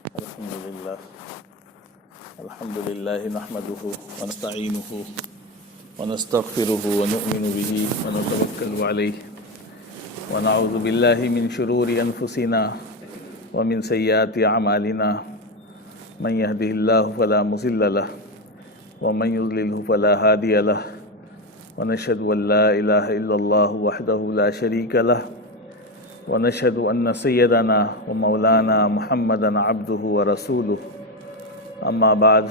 الحمد لله نحمده ونستعينه ونستغفره ونؤمن به ونتوكل عليه ونعوذ بالله من شرور أنفسنا ومن سيئات أعمالنا من يهده الله فلا مضل له ومن يضلله فلا هادي له ونشهد أن لا إله إلا الله وحده لا شريك له ونشهد أن سيدنا ومولانا محمدا عبده ورسوله أما بعد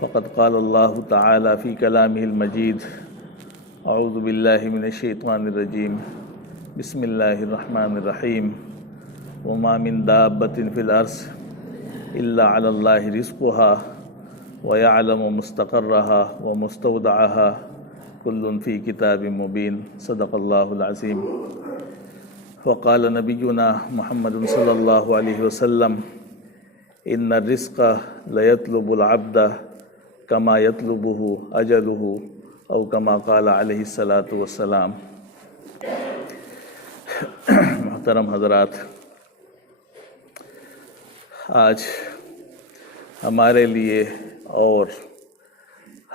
فقد قال الله تعالى في كلامه المجيد أعوذ بالله من الشيطان الرجيم بسم الله الرحمن الرحيم وما من دابة في الأرض إلا على الله رزقها ويعلم مستقرها ومستودعها كل في كتاب مبين صدق الله العظيم وقال نبينا محمد صلى الله عليه وسلم إن الرزق ليطلب العبد كما يطلبه أجله أو كما قال عليه الصلاة والسلام۔ محترم حضرات، آج ہمارے لیے اور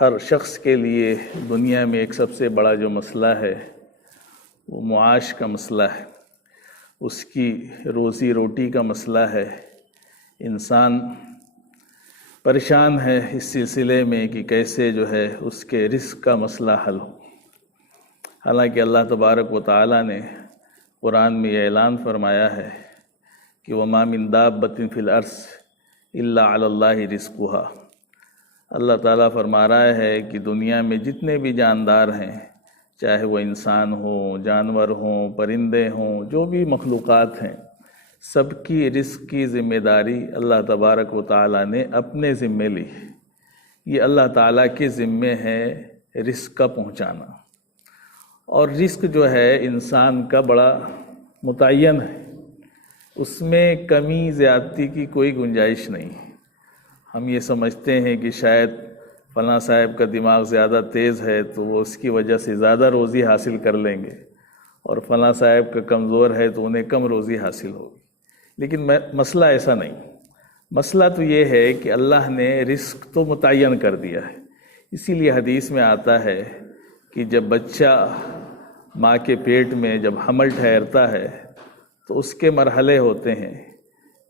ہر شخص کے لیے دنیا میں ایک سب سے بڑا جو مسئلہ ہے وہ معاش کا مسئلہ ہے، اس کی روزی روٹی کا مسئلہ ہے۔ انسان پریشان ہے اس سلسلے میں کہ کیسے جو ہے اس کے رزق کا مسئلہ حل ہو۔ حالانکہ اللہ تبارک و تعالیٰ نے قرآن میں یہ اعلان فرمایا ہے کہ وَمَا مِن دَابَّةٍ فِي الْأَرْضِ إِلَّا عَلَى اللَّهِ رِزْقُهَا۔ اللہ تعالیٰ فرما رہا ہے کہ دنیا میں جتنے بھی جاندار ہیں، چاہے وہ انسان ہوں، جانور ہوں، پرندے ہوں، جو بھی مخلوقات ہیں، سب کی رزق کی ذمہ داری اللہ تبارک و تعالیٰ نے اپنے ذمے لی ہے۔ یہ اللہ تعالیٰ کے ذمے ہے رزق کا پہنچانا، اور رزق جو ہے انسان کا بڑا متعین ہے، اس میں کمی زیادتی کی کوئی گنجائش نہیں۔ ہم یہ سمجھتے ہیں کہ شاید فلاں صاحب کا دماغ زیادہ تیز ہے تو وہ اس کی وجہ سے زیادہ روزی حاصل کر لیں گے، اور فلاں صاحب کا کمزور ہے تو انہیں کم روزی حاصل ہوگی۔ لیکن مسئلہ ایسا نہیں، مسئلہ تو یہ ہے کہ اللہ نے رزق تو متعین کر دیا ہے۔ اسی لیے حدیث میں آتا ہے کہ جب بچہ ماں کے پیٹ میں جب حمل ٹھہرتا ہے تو اس کے مرحلے ہوتے ہیں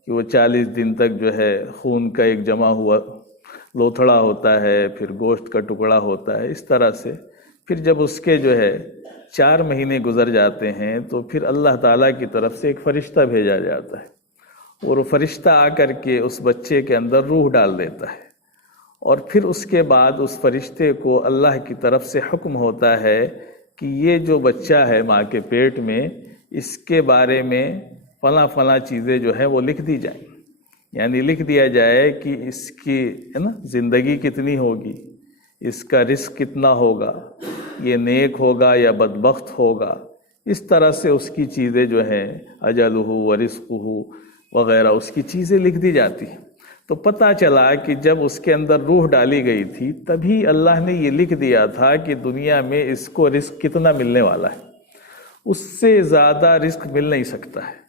کہ وہ 40 دن تک جو ہے خون کا ایک جمع ہوا لوتھڑا ہوتا ہے، پھر گوشت کا ٹکڑا ہوتا ہے، اس طرح سے پھر جب اس کے جو ہے 4 مہینے گزر جاتے ہیں تو پھر اللہ تعالیٰ کی طرف سے ایک فرشتہ بھیجا جاتا ہے، اور وہ فرشتہ آ کر کے اس بچے کے اندر روح ڈال دیتا ہے، اور پھر اس کے بعد اس فرشتے کو اللہ کی طرف سے حکم ہوتا ہے کہ یہ جو بچہ ہے ماں کے پیٹ میں، اس کے بارے میں فلاں فلاں چیزیں جو ہیں وہ لکھ دی جائیں، یعنی لکھ دیا جائے کہ اس کی زندگی کتنی ہوگی، اس کا رزق کتنا ہوگا، یہ نیک ہوگا یا بدبخت ہوگا، اس طرح سے اس کی چیزیں جو ہیں اجلہ و رزقہ وغیرہ اس کی چیزیں لکھ دی جاتی ہیں۔ تو پتہ چلا کہ جب اس کے اندر روح ڈالی گئی تھی تبھی اللہ نے یہ لکھ دیا تھا کہ دنیا میں اس کو رزق کتنا ملنے والا ہے، اس سے زیادہ رزق مل نہیں سکتا ہے۔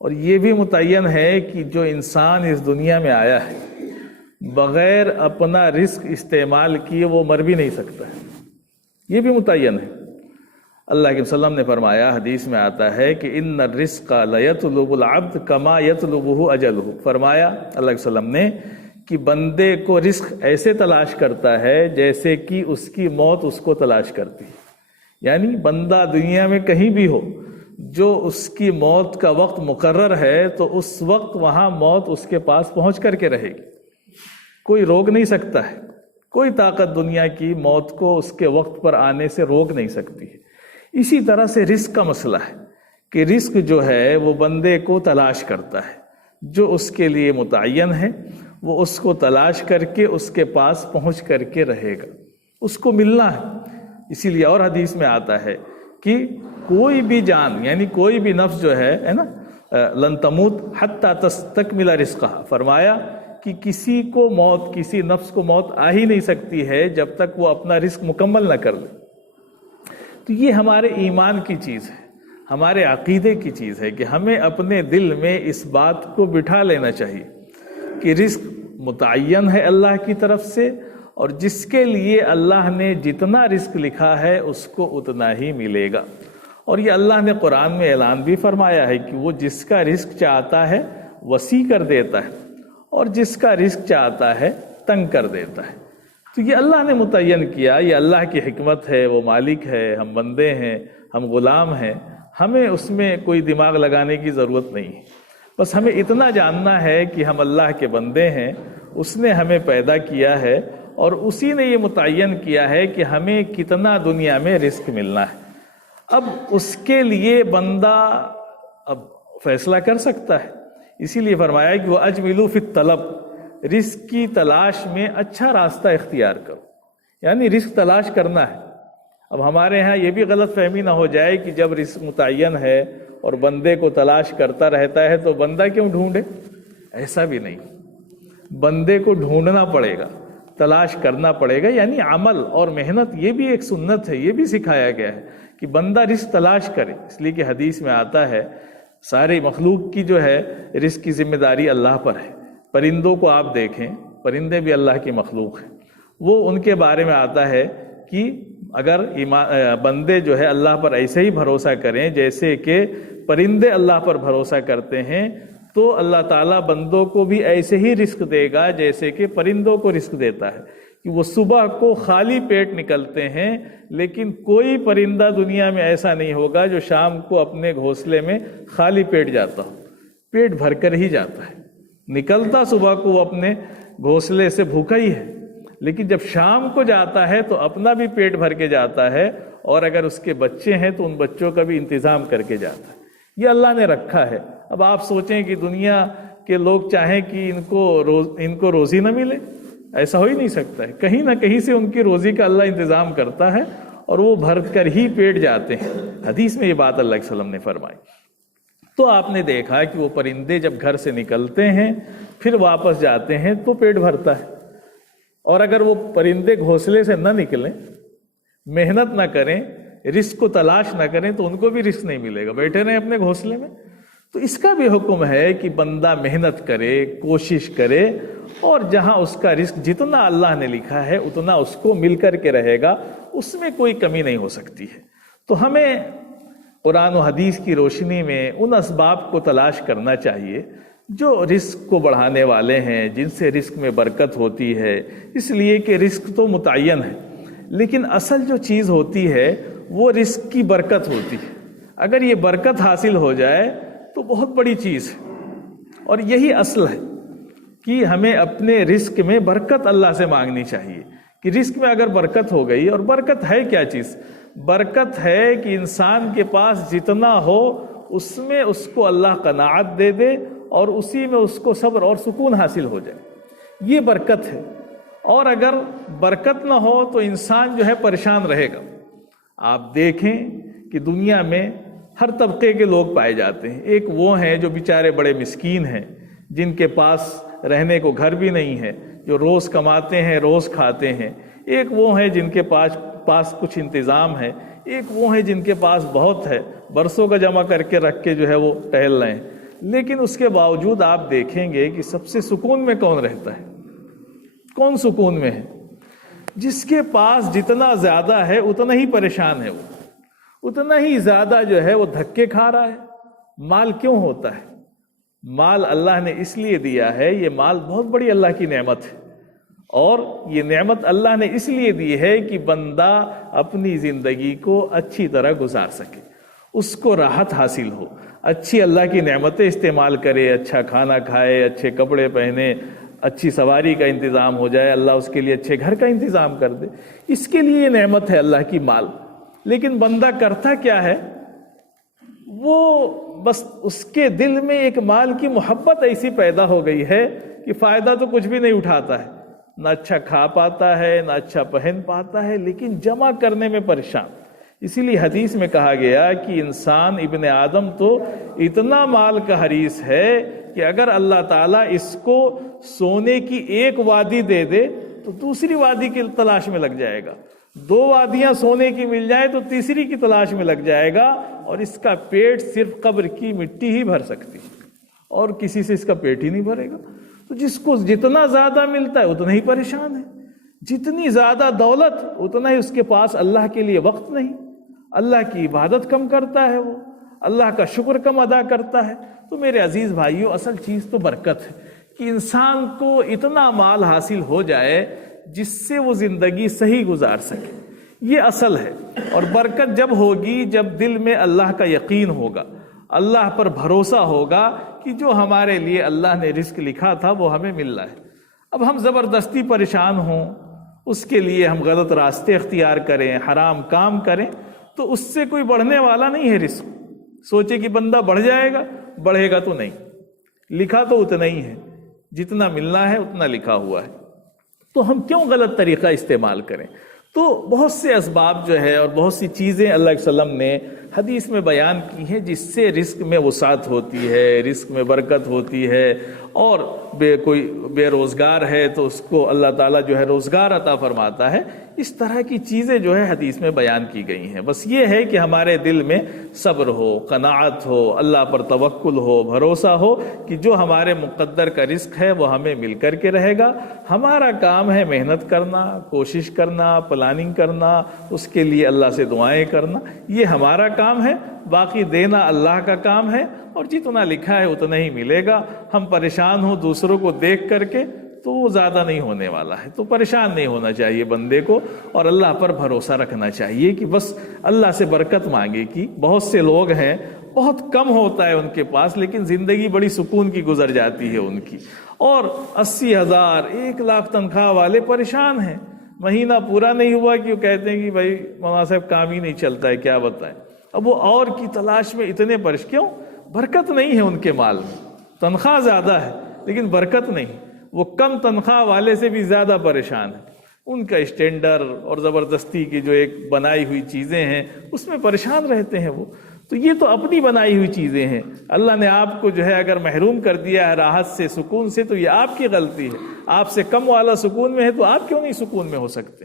اور یہ بھی متعین ہے کہ جو انسان اس دنیا میں آیا ہے بغیر اپنا رزق استعمال کیے وہ مر بھی نہیں سکتا ہے، یہ بھی متعین ہے۔ اللہ کے وسلم نے فرمایا، حدیث میں آتا ہے کہ ان الرزق لیطلب العبد کما یطلبہ اجلہ۔ فرمایا اللہ کے وسلم نے کہ بندے کو رزق ایسے تلاش کرتا ہے جیسے کہ اس کی موت اس کو تلاش کرتی ہے، یعنی بندہ دنیا میں کہیں بھی ہو، جو اس کی موت کا وقت مقرر ہے تو اس وقت وہاں موت اس کے پاس پہنچ کر کے رہے گی، کوئی روک نہیں سکتا ہے، کوئی طاقت دنیا کی موت کو اس کے وقت پر آنے سے روک نہیں سکتی ہے۔ اسی طرح سے رزق کا مسئلہ ہے کہ رزق جو ہے وہ بندے کو تلاش کرتا ہے، جو اس کے لیے متعین ہے وہ اس کو تلاش کر کے اس کے پاس پہنچ کر کے رہے گا، اس کو ملنا ہے۔ اسی لیے اور حدیث میں آتا ہے کہ کوئی بھی جان یعنی کوئی بھی نفس جو ہے نا لن تموت حتی تستکمل رزقہا، فرمایا کہ کسی کو موت، کسی نفس کو موت آ ہی نہیں سکتی ہے جب تک وہ اپنا رزق مکمل نہ کر لے۔ تو یہ ہمارے ایمان کی چیز ہے، ہمارے عقیدے کی چیز ہے کہ ہمیں اپنے دل میں اس بات کو بٹھا لینا چاہیے کہ رزق متعین ہے اللہ کی طرف سے، اور جس کے لیے اللہ نے جتنا رزق لکھا ہے اس کو اتنا ہی ملے گا۔ اور یہ اللہ نے قرآن میں اعلان بھی فرمایا ہے کہ وہ جس کا رزق چاہتا ہے وسیع کر دیتا ہے اور جس کا رزق چاہتا ہے تنگ کر دیتا ہے۔ تو یہ اللہ نے متعین کیا، یہ اللہ کی حکمت ہے، وہ مالک ہے، ہم بندے ہیں، ہم غلام ہیں، ہمیں اس میں کوئی دماغ لگانے کی ضرورت نہیں ہے۔ بس ہمیں اتنا جاننا ہے کہ ہم اللہ کے بندے ہیں، اس نے ہمیں پیدا کیا ہے اور اسی نے یہ متعین کیا ہے کہ ہمیں کتنا دنیا میں رزق ملنا ہے۔ اب اس کے لیے بندہ اب فیصلہ کر سکتا ہے، اسی لیے فرمایا کہ وہ اجملوا فی الطلب، رزق کی تلاش میں اچھا راستہ اختیار کرو، یعنی رزق تلاش کرنا ہے۔ اب ہمارے ہاں یہ بھی غلط فہمی نہ ہو جائے کہ جب رزق متعین ہے اور بندے کو تلاش کرتا رہتا ہے تو بندہ کیوں ڈھونڈے؟ ایسا بھی نہیں، بندے کو ڈھونڈنا پڑے گا، تلاش کرنا پڑے گا، یعنی عمل اور محنت، یہ بھی ایک سنت ہے، یہ بھی سکھایا گیا ہے کہ بندہ رزق تلاش کرے۔ اس لیے کہ حدیث میں آتا ہے ساری مخلوق کی جو ہے رزق کی ذمہ داری اللہ پر ہے۔ پرندوں کو آپ دیکھیں، پرندے بھی اللہ کی مخلوق ہیں، وہ ان کے بارے میں آتا ہے کہ اگر بندے جو ہے اللہ پر ایسے ہی بھروسہ کریں جیسے کہ پرندے اللہ پر بھروسہ کرتے ہیں، تو اللہ تعالیٰ بندوں کو بھی ایسے ہی رزق دے گا جیسے کہ پرندوں کو رزق دیتا ہے، کہ وہ صبح کو خالی پیٹ نکلتے ہیں، لیکن کوئی پرندہ دنیا میں ایسا نہیں ہوگا جو شام کو اپنے گھونسلے میں خالی پیٹ جاتا ہو، پیٹ بھر کر ہی جاتا ہے، نکلتا صبح کو وہ اپنے گھونسلے سے بھوکا ہی ہے، لیکن جب شام کو جاتا ہے تو اپنا بھی پیٹ بھر کے جاتا ہے، اور اگر اس کے بچے ہیں تو ان بچوں کا بھی انتظام کر کے جاتا ہے۔ یہ اللہ نے رکھا ہے۔ اب آپ سوچیں کہ دنیا کے لوگ چاہیں کہ ان کو روزی نہ ملے، ایسا ہو ہی نہیں سکتا ہے، کہیں نہ کہیں سے ان کی روزی کا اللہ انتظام کرتا ہے اور وہ بھر کر ہی پیٹ جاتے ہیں۔ حدیث میں یہ بات اللہ کے وسلم نے فرمائی۔ تو آپ نے دیکھا کہ وہ پرندے جب گھر سے نکلتے ہیں پھر واپس جاتے ہیں تو پیٹ بھرتا ہے، اور اگر وہ پرندے گھونسلے سے نہ نکلیں، محنت نہ کریں، رزق کو تلاش نہ کریں تو ان کو بھی رزق نہیں ملے گا، بیٹھے رہیں اپنے گھونسلے میں۔ تو اس کا بھی حکم ہے کہ بندہ محنت کرے، کوشش کرے، اور جہاں اس کا رزق جتنا اللہ نے لکھا ہے اتنا اس کو مل کر کے رہے گا، اس میں کوئی کمی نہیں ہو سکتی ہے۔ تو ہمیں قرآن و حدیث کی روشنی میں ان اسباب کو تلاش کرنا چاہیے جو رزق کو بڑھانے والے ہیں، جن سے رزق میں برکت ہوتی ہے، اس لیے کہ رزق تو متعین ہے، لیکن اصل جو چیز ہوتی ہے وہ رزق کی برکت ہوتی ہے۔ اگر یہ برکت حاصل ہو جائے تو بہت بڑی چیز ہے، اور یہی اصل ہے کہ ہمیں اپنے رزق میں برکت اللہ سے مانگنی چاہیے، کہ رزق میں اگر برکت ہو گئی، اور برکت ہے کیا چیز؟ برکت ہے کہ انسان کے پاس جتنا ہو اس میں اس کو اللہ قناعت دے دے، اور اسی میں اس کو صبر اور سکون حاصل ہو جائے، یہ برکت ہے۔ اور اگر برکت نہ ہو تو انسان جو ہے پریشان رہے گا۔ آپ دیکھیں کہ دنیا میں ہر طبقے کے لوگ پائے جاتے ہیں، ایک وہ ہیں جو بیچارے بڑے مسکین ہیں، جن کے پاس رہنے کو گھر بھی نہیں ہے، جو روز کماتے ہیں روز کھاتے ہیں، ایک وہ ہیں جن کے پاس کچھ انتظام ہے، ایک وہ ہیں جن کے پاس بہت ہے، برسوں کا جمع کر کے رکھ کے جو ہے وہ ٹہل رہے ہیں۔ لیکن اس کے باوجود آپ دیکھیں گے کہ سب سے سکون میں کون رہتا ہے؟ کون سکون میں ہے؟ جس کے پاس جتنا زیادہ ہے اتنا ہی پریشان ہے، وہ اتنا ہی زیادہ جو ہے وہ دھکے کھا رہا ہے۔ مال کیوں ہوتا ہے؟ مال اللہ نے اس لیے دیا ہے، یہ مال بہت بڑی اللہ کی نعمت ہے، اور یہ نعمت اللہ نے اس لیے دی ہے کہ بندہ اپنی زندگی کو اچھی طرح گزار سکے، اس کو راحت حاصل ہو، اچھی اللہ کی نعمتیں استعمال کرے، اچھا کھانا کھائے، اچھے کپڑے پہنے، اچھی سواری کا انتظام ہو جائے، اللہ اس کے لیے اچھے گھر کا انتظام کر دے، اس کے لیے یہ نعمت ہے اللہ کی مال۔ لیکن بندہ کرتا کیا ہے؟ وہ بس اس کے دل میں ایک مال کی محبت ایسی پیدا ہو گئی ہے کہ فائدہ تو کچھ بھی نہیں اٹھاتا ہے، نہ اچھا کھا پاتا ہے، نہ اچھا پہن پاتا ہے، لیکن جمع کرنے میں پریشان۔ اسی لیے حدیث میں کہا گیا کہ انسان ابن آدم تو اتنا مال کا حریص ہے کہ اگر اللہ تعالیٰ اس کو سونے کی ایک وادی دے دے تو دوسری وادی کی تلاش میں لگ جائے گا، 2 وادیاں سونے کی مل جائے تو تیسری کی تلاش میں لگ جائے گا، اور اس کا پیٹ صرف قبر کی مٹی ہی بھر سکتی ہے، اور کسی سے اس کا پیٹ ہی نہیں بھرے گا۔ تو جس کو جتنا زیادہ ملتا ہے اتنا ہی پریشان ہے، جتنی زیادہ دولت اتنا ہی اس کے پاس اللہ کے لیے وقت نہیں، اللہ کی عبادت کم کرتا ہے، وہ اللہ کا شکر کم ادا کرتا ہے۔ تو میرے عزیز بھائیوں، اصل چیز تو برکت ہے کہ انسان کو اتنا مال حاصل ہو جائے جس سے وہ زندگی صحیح گزار سکے، یہ اصل ہے۔ اور برکت جب ہوگی جب دل میں اللہ کا یقین ہوگا، اللہ پر بھروسہ ہوگا کہ جو ہمارے لیے اللہ نے رزق لکھا تھا وہ ہمیں مل رہا ہے۔ اب ہم زبردستی پریشان ہوں، اس کے لیے ہم غلط راستے اختیار کریں، حرام کام کریں، تو اس سے کوئی بڑھنے والا نہیں ہے رزق۔ سوچے کہ بندہ بڑھ جائے گا، بڑھے گا تو نہیں، لکھا تو اتنا ہی ہے، جتنا ملنا ہے اتنا لکھا ہوا ہے۔ تو ہم کیوں غلط طریقہ استعمال کریں؟ تو بہت سے اسباب جو ہے اور بہت سی چیزیں اللہ علیہ وسلم نے حدیث میں بیان کی ہیں جس سے رزق میں وسعت ہوتی ہے، رزق میں برکت ہوتی ہے، اور کوئی بے روزگار ہے تو اس کو اللہ تعالیٰ جو ہے روزگار عطا فرماتا ہے۔ اس طرح کی چیزیں جو ہے حدیث میں بیان کی گئی ہیں۔ بس یہ ہے کہ ہمارے دل میں صبر ہو، قناعت ہو، اللہ پر توکل ہو، بھروسہ ہو کہ جو ہمارے مقدر کا رزق ہے وہ ہمیں مل کر کے رہے گا۔ ہمارا کام ہے محنت کرنا، کوشش کرنا، پلاننگ کرنا، اس کے لیے اللہ سے دعائیں کرنا، یہ ہمارا کام ہے۔ باقی دینا اللہ کا کام ہے، اور جتنا لکھا ہے اتنا ہی ملے گا۔ ہم پریشان ہوں دوسروں کو دیکھ کر کے تو وہ زیادہ نہیں ہونے والا ہے۔ تو پریشان نہیں ہونا چاہیے بندے کو، اور اللہ پر بھروسہ رکھنا چاہیے کہ بس اللہ سے برکت مانگے۔ کہ بہت سے لوگ ہیں بہت کم ہوتا ہے ان کے پاس، لیکن زندگی بڑی سکون کی گزر جاتی ہے ان کی، اور 80,000 1,00,000 تنخواہ والے پریشان ہیں، مہینہ پورا نہیں ہوا کہ وہ کہتے ہیں کہ بھائی مولانا صاحب کام ہی نہیں چلتا ہے، کیا بتائیں۔ اب وہ اور کی تلاش میں اتنے کیوں؟ برکت نہیں ہے ان کے مال میں، تنخواہ زیادہ ہے لیکن برکت نہیں۔ وہ کم تنخواہ والے سے بھی زیادہ پریشان ہیں، ان کا اسٹینڈر اور زبردستی کی جو ایک بنائی ہوئی چیزیں ہیں اس میں پریشان رہتے ہیں وہ۔ تو یہ تو اپنی بنائی ہوئی چیزیں ہیں، اللہ نے آپ کو جو ہے اگر محروم کر دیا ہے راحت سے، سکون سے، تو یہ آپ کی غلطی ہے۔ آپ سے کم والا سکون میں ہے تو آپ کیوں نہیں سکون میں ہو سکتے؟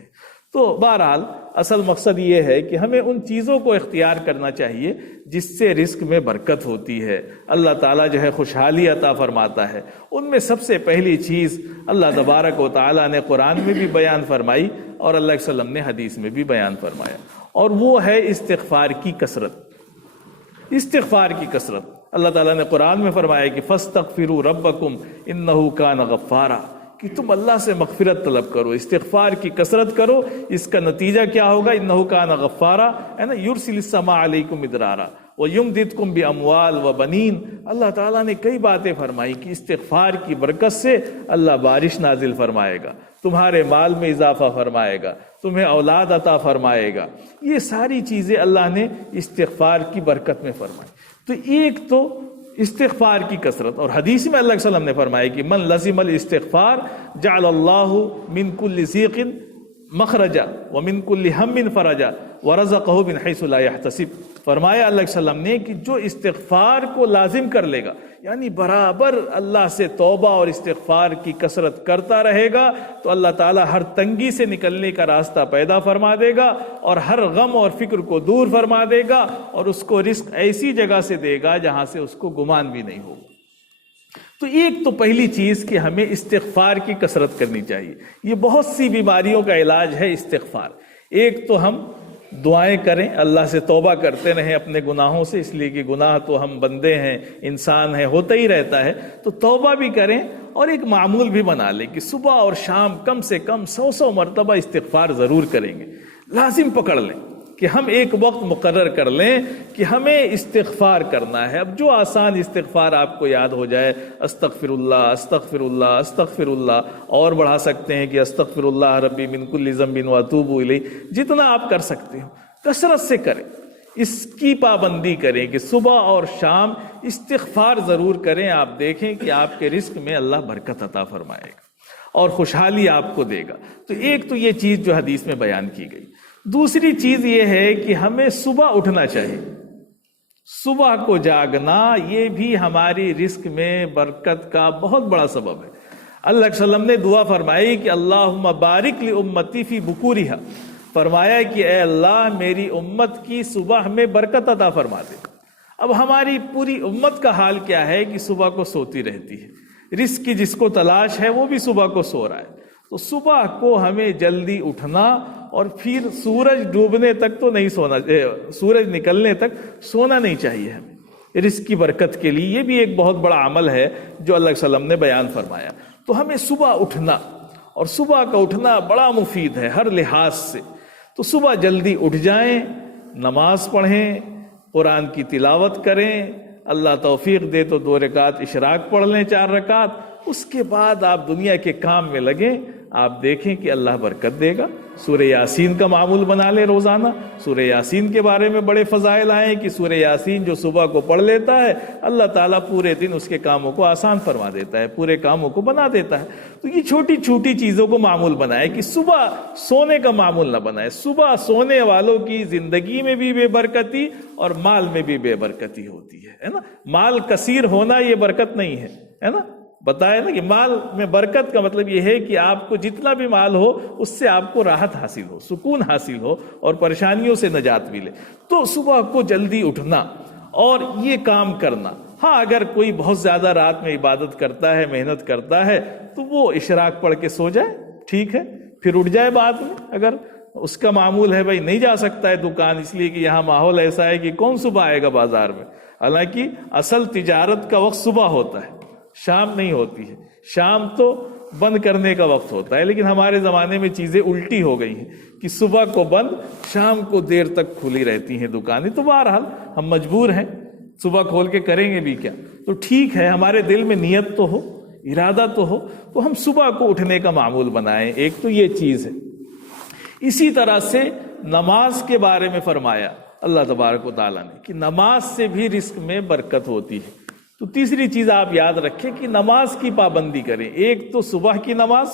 تو بہرحال اصل مقصد یہ ہے کہ ہمیں ان چیزوں کو اختیار کرنا چاہیے جس سے رزق میں برکت ہوتی ہے، اللہ تعالیٰ جو ہے خوشحالی عطا فرماتا ہے۔ ان میں سب سے پہلی چیز اللہ تبارک و تعالیٰ نے قرآن میں بھی بیان فرمائی اور اللہ علیہ وسلم نے حدیث میں بھی بیان فرمایا، اور وہ ہے استغفار کی کثرت۔ استغفار کی کثرت، اللہ تعالیٰ نے قرآن میں فرمایا کہ فاستغفروا ربکم انہ کان غفارا، کہ تم اللہ سے مغفرت طلب کرو، استغفار کی کثرت کرو۔ اس کا نتیجہ کیا ہوگا؟ انہ کان غفارا، ہے نا، یرسل السماء علیکم مدرارا ویمددکم باموال وبنین۔ اللہ تعالیٰ نے کئی باتیں فرمائی کہ استغفار کی برکت سے اللہ بارش نازل فرمائے گا، تمہارے مال میں اضافہ فرمائے گا، تمہیں اولاد عطا فرمائے گا۔ یہ ساری چیزیں اللہ نے استغفار کی برکت میں فرمائی۔ تو ایک تو استغفار کی کثرت، اور حدیث میں اللہ علیہ وسلم نے فرمایا کہ من لزم الاستغفار جعل اللہ من کل ضیق مخرجا ومن کل ہم فرجا ورزقہ من حیث لا یحتسب۔ فرمایا اللہ علیہ وسلم نے کہ جو استغفار کو لازم کر لے گا، یعنی برابر اللہ سے توبہ اور استغفار کی کثرت کرتا رہے گا، تو اللہ تعالیٰ ہر تنگی سے نکلنے کا راستہ پیدا فرما دے گا، اور ہر غم اور فکر کو دور فرما دے گا، اور اس کو رزق ایسی جگہ سے دے گا جہاں سے اس کو گمان بھی نہیں ہوگا۔ تو ایک تو پہلی چیز کہ ہمیں استغفار کی کثرت کرنی چاہیے۔ یہ بہت سی بیماریوں کا علاج ہے استغفار۔ ایک تو ہم دعائیں کریں، اللہ سے توبہ کرتے رہیں اپنے گناہوں سے، اس لیے کہ گناہ تو ہم بندے ہیں، انسان ہیں، ہوتا ہی رہتا ہے، تو توبہ بھی کریں، اور ایک معمول بھی بنا لیں کہ صبح اور شام کم سے کم 100 مرتبہ استغفار ضرور کریں گے۔ لازم پکڑ لیں کہ ہم ایک وقت مقرر کر لیں کہ ہمیں استغفار کرنا ہے۔ اب جو آسان استغفار آپ کو یاد ہو جائے، استغفر اللہ، استغفر اللہ، استغفر اللہ، اور بڑھا سکتے ہیں کہ استغفر اللہ ربی من کل ذنب واتوب الیہ، جتنا آپ کر سکتے ہو کثرت سے کریں۔ اس کی پابندی کریں کہ صبح اور شام استغفار ضرور کریں۔ آپ دیکھیں کہ آپ کے رزق میں اللہ برکت عطا فرمائے گا اور خوشحالی آپ کو دے گا۔ تو ایک تو یہ چیز جو حدیث میں بیان کی گئی۔ دوسری چیز یہ ہے کہ ہمیں صبح اٹھنا چاہیے۔ صبح کو جاگنا یہ بھی ہماری رزق میں برکت کا بہت بڑا سبب ہے۔ اللہ علیہ وسلم نے دعا فرمائی کہ اللہم بارک لامتی فی بکورہا فرمایا کہ اے اللہ میری امت کی صبح میں برکت عطا فرما دے۔ اب ہماری پوری امت کا حال کیا ہے کہ صبح کو سوتی رہتی ہے، رزق کی جس کو تلاش ہے وہ بھی صبح کو سو رہا ہے۔ تو صبح کو ہمیں جلدی اٹھنا اور پھر سورج ڈوبنے تک تو نہیں سونا، سورج نکلنے تک سونا نہیں چاہیے ہمیں رزق کی برکت کے لیے۔ یہ بھی ایک بہت بڑا عمل ہے جو اللہ کے وسلم نے بیان فرمایا۔ تو ہمیں صبح اٹھنا، اور صبح کا اٹھنا بڑا مفید ہے ہر لحاظ سے۔ تو صبح جلدی اٹھ جائیں، نماز پڑھیں، قرآن کی تلاوت کریں، اللہ توفیق دے تو 2 رکعت اشراق پڑھ لیں، 4 رکعت، اس کے بعد آپ دنیا کے کام میں لگیں، آپ دیکھیں کہ اللہ برکت دے گا۔ سورہ یاسین کا معمول بنا لیں روزانہ۔ سورہ یاسین کے بارے میں بڑے فضائل آئے کہ سورہ یاسین جو صبح کو پڑھ لیتا ہے اللہ تعالیٰ پورے دن اس کے کاموں کو آسان فرما دیتا ہے، پورے کاموں کو بنا دیتا ہے۔ تو یہ چھوٹی چھوٹی چیزوں کو معمول بنائے کہ صبح سونے کا معمول نہ بنائے۔ صبح سونے والوں کی زندگی میں بھی بے برکتی اور مال میں بھی بے برکتی ہوتی ہے نا۔ مال کثیر ہونا یہ برکت نہیں ہے نا۔ بتایا نا کہ مال میں برکت کا مطلب یہ ہے کہ آپ کو جتنا بھی مال ہو اس سے آپ کو راحت حاصل ہو، سکون حاصل ہو اور پریشانیوں سے نجات ملے۔ تو صبح کو جلدی اٹھنا اور یہ کام کرنا۔ ہاں اگر کوئی بہت زیادہ رات میں عبادت کرتا ہے، محنت کرتا ہے، تو وہ اشراق پڑھ کے سو جائے، ٹھیک ہے، پھر اٹھ جائے بعد میں۔ اگر اس کا معمول ہے بھائی نہیں جا سکتا ہے دکان اس لیے کہ یہاں ماحول ایسا ہے کہ کون صبح آئے گا بازار میں، حالانکہ اصل تجارت کا وقت صبح ہوتا ہے، شام نہیں ہوتی ہے۔ شام تو بند کرنے کا وقت ہوتا ہے، لیکن ہمارے زمانے میں چیزیں الٹی ہو گئی ہیں کہ صبح کو بند، شام کو دیر تک کھلی رہتی ہیں دکانیں۔ تو بہرحال ہم مجبور ہیں، صبح کھول کے کریں گے بھی کیا؟ تو ٹھیک ہے، ہمارے دل میں نیت تو ہو، ارادہ تو ہو، تو ہم صبح کو اٹھنے کا معمول بنائیں۔ ایک تو یہ چیز ہے۔ اسی طرح سے نماز کے بارے میں فرمایا اللہ تبارک و تعالیٰ نے کہ نماز سے بھی رزق میں برکت ہوتی ہے۔ تو تیسری چیز آپ یاد رکھیں کہ نماز کی پابندی کریں۔ ایک تو صبح کی نماز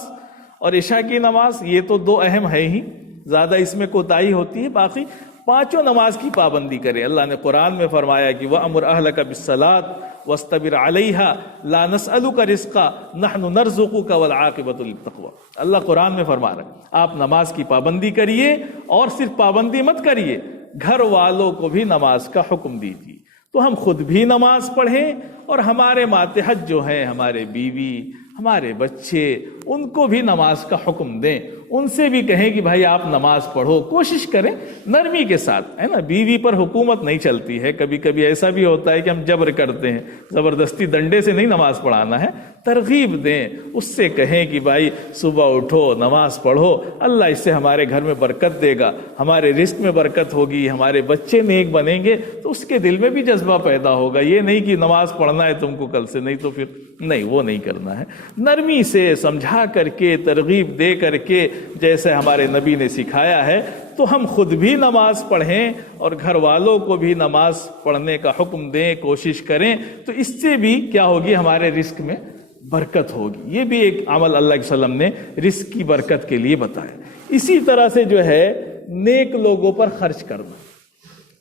اور عشاء کی نماز، یہ تو 2 اہم ہے ہی، زیادہ اس میں کوتاہی ہوتی ہے، باقی 5 نماز کی پابندی کریں۔ اللہ نے قرآن میں فرمایا کہ وَأْمُرْ أَهْلَكَ بِالصَّلَاةِ وَاسْتَبِرْ عَلَيْهَا لَا نَسْأَلُكَ رِزْقًا نَحْنُ نَرْزُقُكَ وَالْعَاقِبَةُ لِلتَّقْوَىٰ۔ اللہ قرآن میں فرما رہا ہے آپ نماز کی پابندی کریے، اور صرف پابندی مت کریے، گھر والوں کو بھی نماز کا حکم دیجیے۔ تو ہم خود بھی نماز پڑھیں اور ہمارے ماتحت جو ہیں، ہمارے بیوی، ہمارے بچے، ان کو بھی نماز کا حکم دیں، ان سے بھی کہیں کہ بھائی آپ نماز پڑھو، کوشش کریں نرمی کے ساتھ، ہے نا۔ بیوی پر حکومت نہیں چلتی ہے، کبھی کبھی ایسا بھی ہوتا ہے کہ ہم جبر کرتے ہیں، زبردستی ڈنڈے سے نہیں نماز پڑھانا ہے، ترغیب دیں، اس سے کہیں کہ بھائی صبح اٹھو، نماز پڑھو، اللہ اس سے ہمارے گھر میں برکت دے گا، ہمارے رزق میں برکت ہوگی، ہمارے بچے نیک بنیں گے، تو اس کے دل میں بھی جذبہ پیدا ہوگا۔ یہ نہیں کہ نماز پڑھنا ہے تم کو کل سے، نہیں تو پھر نہیں، وہ نہیں کرنا ہے۔ نرمی سے سمجھا کر کے، ترغیب دے کر کے، جیسے ہمارے نبی نے سکھایا ہے، تو ہم خود بھی نماز پڑھیں اور گھر والوں کو بھی نماز پڑھنے کا حکم دیں، کوشش کریں، تو اس سے بھی کیا ہوگی، ہمارے رزق میں برکت ہوگی۔ یہ بھی ایک عمل اللہ کے وسلم نے رزق کی برکت کے لیے بتایا۔ اسی طرح سے جو ہے نیک لوگوں پر خرچ کرنا،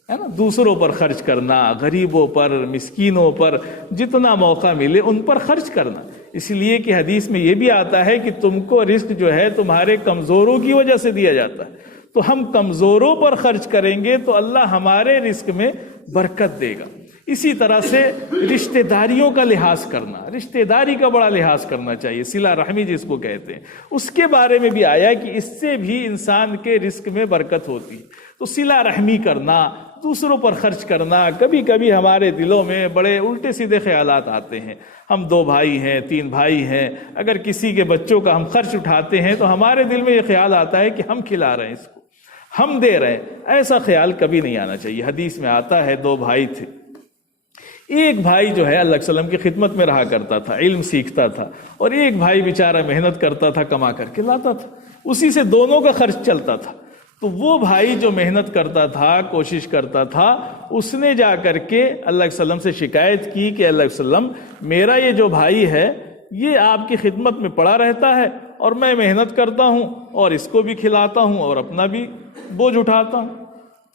ہے نا، دوسروں پر خرچ کرنا، غریبوں پر، مسکینوں پر، جتنا موقع ملے ان پر خرچ کرنا۔ اس لیے کہ حدیث میں یہ بھی آتا ہے کہ تم کو رزق جو ہے تمہارے کمزوروں کی وجہ سے دیا جاتا ہے، تو ہم کمزوروں پر خرچ کریں گے تو اللہ ہمارے رزق میں برکت دے گا۔ اسی طرح سے رشتہ داریوں کا لحاظ کرنا، رشتہ داری کا بڑا لحاظ کرنا چاہیے، صلہ رحمی جس کو کہتے ہیں، اس کے بارے میں بھی آیا کہ اس سے بھی انسان کے رزق میں برکت ہوتی ہے۔ تو صلہ رحمی کرنا، دوسروں پر خرچ کرنا۔ کبھی کبھی ہمارے دلوں میں بڑے الٹے سیدھے خیالات آتے ہیں، ہم 2 بھائی ہیں، 3 بھائی ہیں، اگر کسی کے بچوں کا ہم خرچ اٹھاتے ہیں تو ہمارے دل میں یہ خیال آتا ہے کہ ہم کھلا رہے ہیں اس کو، ہم دے رہے ہیں۔ ایسا خیال کبھی نہیں آنا چاہیے۔ حدیث میں آتا ہے 2 بھائی تھے، ایک بھائی جو ہے اللہ کے وسلم کی خدمت میں رہا کرتا تھا، علم سیکھتا تھا، اور ایک بھائی بیچارہ محنت کرتا تھا، کما کر کے لاتا تھا، اسی سے دونوں کا خرچ چلتا تھا۔ تو وہ بھائی جو محنت کرتا تھا، کوشش کرتا تھا، اس نے جا کر کے اللہ کے وسلم سے شکایت کی کہ اللہ کے وسلم، میرا یہ جو بھائی ہے یہ آپ کی خدمت میں پڑا رہتا ہے، اور میں محنت کرتا ہوں اور اس کو بھی کھلاتا ہوں اور اپنا بھی بوجھ اٹھاتا ہوں۔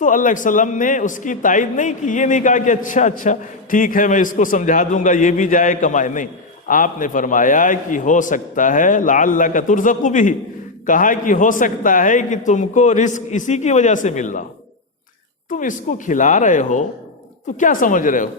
تو اللہ کے وسلم نے اس کی تائید نہیں کی، یہ نہیں کہا کہ اچھا ٹھیک ہے میں اس کو سمجھا دوں گا، یہ بھی جائے کمائے، نہیں، آپ نے فرمایا کہ ہو سکتا ہے لعلک ترزق بھی، کہا کہ ہو سکتا ہے کہ تم کو رزق اسی کی وجہ سے مل رہا ہو، تم اس کو کھلا رہے ہو تو کیا سمجھ رہے ہو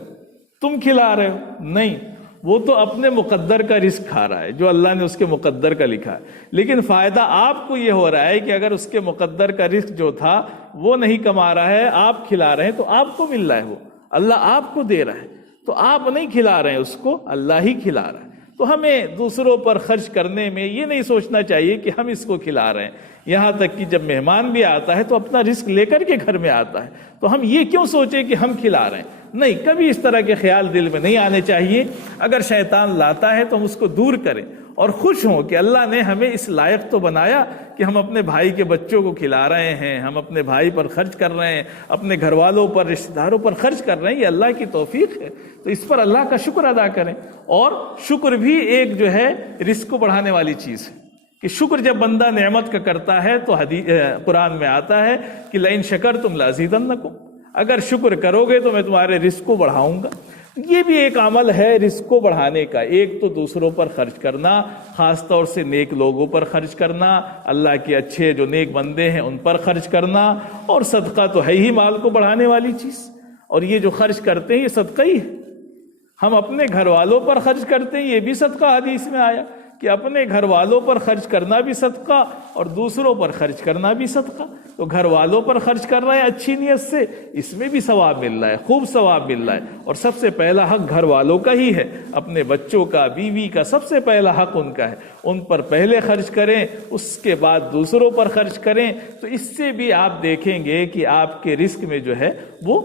تم کھلا رہے ہو؟ نہیں، وہ تو اپنے مقدر کا رزق کھا رہا ہے جو اللہ نے اس کے مقدر کا لکھا ہے، لیکن فائدہ آپ کو یہ ہو رہا ہے کہ اگر اس کے مقدر کا رزق جو تھا وہ نہیں کما رہا ہے، آپ کھلا رہے ہیں تو آپ کو مل رہا ہے، وہ اللہ آپ کو دے رہا ہے، تو آپ نہیں کھلا رہے ہیں اس کو، اللہ ہی کھلا رہا ہے۔ تو ہمیں دوسروں پر خرچ کرنے میں یہ نہیں سوچنا چاہیے کہ ہم اس کو کھلا رہے ہیں، یہاں تک کہ جب مہمان بھی آتا ہے تو اپنا رزق لے کر کے گھر میں آتا ہے، تو ہم یہ کیوں سوچیں کہ ہم کھلا رہے ہیں؟ نہیں، کبھی اس طرح کے خیال دل میں نہیں آنے چاہیے۔ اگر شیطان لاتا ہے تو ہم اس کو دور کریں اور خوش ہوں کہ اللہ نے ہمیں اس لائق تو بنایا کہ ہم اپنے بھائی کے بچوں کو کھلا رہے ہیں، ہم اپنے بھائی پر خرچ کر رہے ہیں، اپنے گھر والوں پر، رشتہ داروں پر خرچ کر رہے ہیں، یہ اللہ کی توفیق ہے، تو اس پر اللہ کا شکر ادا کریں۔ اور شکر بھی ایک جو ہے رزق کو بڑھانے والی چیز ہے کہ شکر جب بندہ نعمت کا کرتا ہے تو قرآن میں آتا ہے کہ لئن شکرتم لازیدنکم، اگر شکر کرو گے تو میں تمہارے رزق کو بڑھاؤں گا۔ یہ بھی ایک عمل ہے رزق کو بڑھانے کا، ایک تو دوسروں پر خرچ کرنا، خاص طور سے نیک لوگوں پر خرچ کرنا، اللہ کے اچھے جو نیک بندے ہیں ان پر خرچ کرنا، اور صدقہ تو ہے ہی مال کو بڑھانے والی چیز، اور یہ جو خرچ کرتے ہیں یہ صدقہ ہی ہے۔ ہم اپنے گھر والوں پر خرچ کرتے ہیں، یہ بھی صدقہ حدیث میں آیا کہ اپنے گھر والوں پر خرچ کرنا بھی صدقہ اور دوسروں پر خرچ کرنا بھی صدقہ۔ تو گھر والوں پر خرچ کر رہے ہیں اچھی نیت سے، اس میں بھی ثواب مل رہا ہے، خوب ثواب مل رہا ہے، اور سب سے پہلا حق گھر والوں کا ہی ہے، اپنے بچوں کا، بیوی کا، سب سے پہلا حق ان کا ہے، ان پر پہلے خرچ کریں، اس کے بعد دوسروں پر خرچ کریں، تو اس سے بھی آپ دیکھیں گے کہ آپ کے رزق میں جو ہے وہ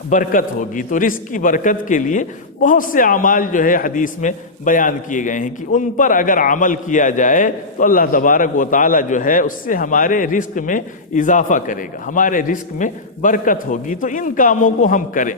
برکت ہوگی۔ تو رزق کی برکت کے لیے بہت سے اعمال جو ہے حدیث میں بیان کیے گئے ہیں کہ ان پر اگر عمل کیا جائے تو اللہ تبارک و تعالی جو ہے اس سے ہمارے رزق میں اضافہ کرے گا، ہمارے رزق میں برکت ہوگی۔ تو ان کاموں کو ہم کریں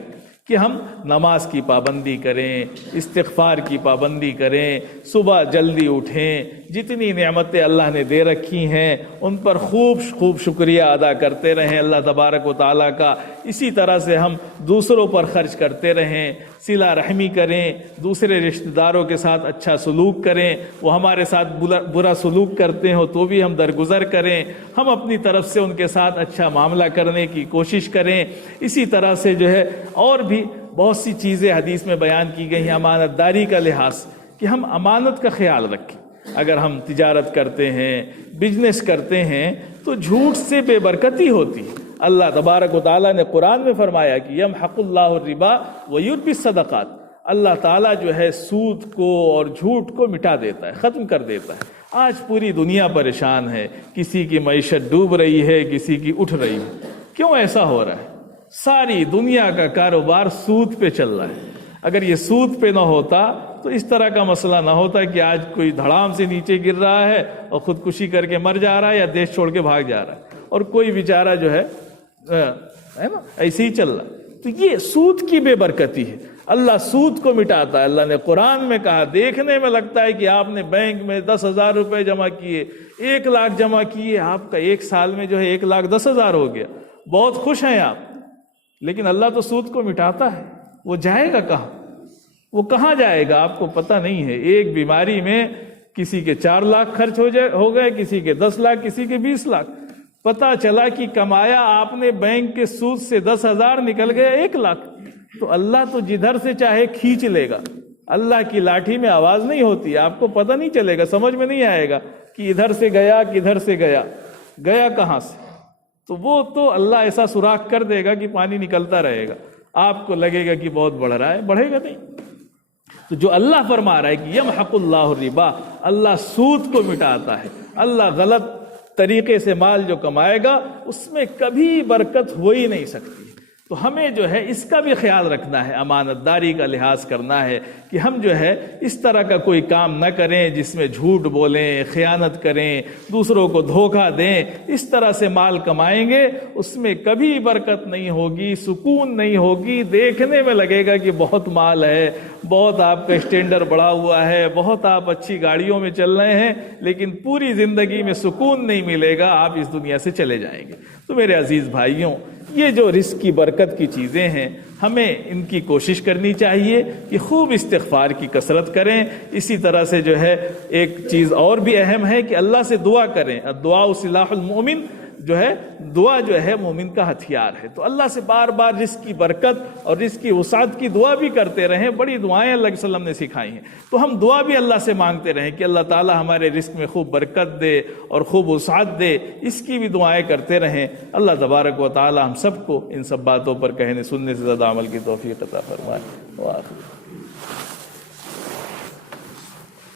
کہ ہم نماز کی پابندی کریں، استغفار کی پابندی کریں، صبح جلدی اٹھیں، جتنی نعمتیں اللہ نے دے رکھی ہیں ان پر خوب خوب شکریہ ادا کرتے رہیں اللہ تبارک و تعالیٰ کا۔ اسی طرح سے ہم دوسروں پر خرچ کرتے رہیں، صلہ رحمی کریں، دوسرے رشتہ داروں کے ساتھ اچھا سلوک کریں، وہ ہمارے ساتھ برا سلوک کرتے ہو تو بھی ہم درگزر کریں، ہم اپنی طرف سے ان کے ساتھ اچھا معاملہ کرنے کی کوشش کریں۔ اسی طرح سے جو ہے اور بھی بہت سی چیزیں حدیث میں بیان کی گئی ہیں امانت داری کا لحاظ، کہ ہم امانت کا خیال رکھیں۔ اگر ہم تجارت کرتے ہیں، بزنس کرتے ہیں تو جھوٹ سے بے برکتی ہوتی ہے۔ اللہ تبارک و تعالیٰ نے قرآن میں فرمایا کہ یمحق اللہ الربا ویربی الصدقات، اللہ تعالیٰ جو ہے سود کو اور جھوٹ کو مٹا دیتا ہے، ختم کر دیتا ہے۔ آج پوری دنیا پریشان ہے، کسی کی معیشت ڈوب رہی ہے، کسی کی اٹھ رہی ہے۔ کیوں ایسا ہو رہا ہے؟ ساری دنیا کا کاروبار سود پہ چل رہا ہے۔ اگر یہ سود پہ نہ ہوتا تو اس طرح کا مسئلہ نہ ہوتا کہ آج کوئی دھڑام سے نیچے گر رہا ہے اور خودکشی کر کے مر جا رہا ہے یا دیش چھوڑ کے بھاگ جا رہا ہے، اور کوئی بیچارہ جو ہے نا ایسے ہی چل رہا ہے۔ تو یہ سود کی بے برکتی ہے، اللہ سود کو مٹاتا ہے۔ اللہ نے قرآن میں کہا، دیکھنے میں لگتا ہے کہ آپ نے بینک میں 10,000 روپے جمع کیے، 1 لاکھ جمع کیے، آپ کا ایک سال میں جو ہے 1,10,000 ہو گیا، بہت خوش ہیں آپ، لیکن اللہ تو سود کو مٹاتا ہے۔ وہ جائے گا کہاں؟ وہ کہاں جائے گا آپ کو پتہ نہیں ہے۔ ایک بیماری میں کسی کے 4 لاکھ خرچ ہو گئے، کسی کے 10 لاکھ، کسی کے 20 لاکھ۔ پتہ چلا کہ کمایا آپ نے بینک کے سود سے 10,000، نکل گیا 1 لاکھ۔ تو اللہ تو جدھر سے چاہے کھینچ لے گا، اللہ کی لاٹھی میں آواز نہیں ہوتی، آپ کو پتہ نہیں چلے گا، سمجھ میں نہیں آئے گا کہ ادھر سے گیا کدھر سے گیا کہاں سے۔ تو وہ تو اللہ ایسا سوراخ کر دے گا کہ پانی نکلتا رہے گا، آپ کو لگے گا کہ بہت بڑھ رہا ہے، بڑھے گا نہیں۔ تو جو اللہ فرما رہا ہے کہ یمحق اللہ الربا، اللہ سود کو مٹاتا ہے، اللہ غلط طریقے سے مال جو کمائے گا اس میں کبھی برکت ہو ہی نہیں سکتی۔ تو ہمیں جو ہے اس کا بھی خیال رکھنا ہے، امانت داری کا لحاظ کرنا ہے کہ ہم جو ہے اس طرح کا کوئی کام نہ کریں جس میں جھوٹ بولیں، خیانت کریں، دوسروں کو دھوکہ دیں۔ اس طرح سے مال کمائیں گے اس میں کبھی برکت نہیں ہوگی، سکون نہیں ہوگی، دیکھنے میں لگے گا کہ بہت مال ہے، بہت آپ کا اسٹینڈرڈ بڑھا ہوا ہے، بہت آپ اچھی گاڑیوں میں چل رہے ہیں، لیکن پوری زندگی میں سکون نہیں ملے گا، آپ اس دنیا سے چلے جائیں گے۔ تو میرے عزیز بھائیوں، یہ جو رزق کی برکت کی چیزیں ہیں ہمیں ان کی کوشش کرنی چاہیے کہ خوب استغفار کی کثرت کریں۔ اسی طرح سے جو ہے ایک چیز اور بھی اہم ہے کہ اللہ سے دعا کریں، الدعاء سلاح المؤمن، جو ہے دعا جو ہے مومن کا ہتھیار ہے۔ تو اللہ سے بار بار رزق کی برکت اور رزق کی وسعت کی دعا بھی کرتے رہیں، بڑی دعائیں اللہ کے وسلم نے سکھائی ہیں، تو ہم دعا بھی اللہ سے مانگتے رہیں کہ اللہ تعالی ہمارے رزق میں خوب برکت دے اور خوب وسعت دے، اس کی بھی دعائیں کرتے رہیں۔ اللہ تبارک و تعالی ہم سب کو ان سب باتوں پر کہنے سننے سے زیادہ عمل کی توفیق عطا فرمائے۔ وآخر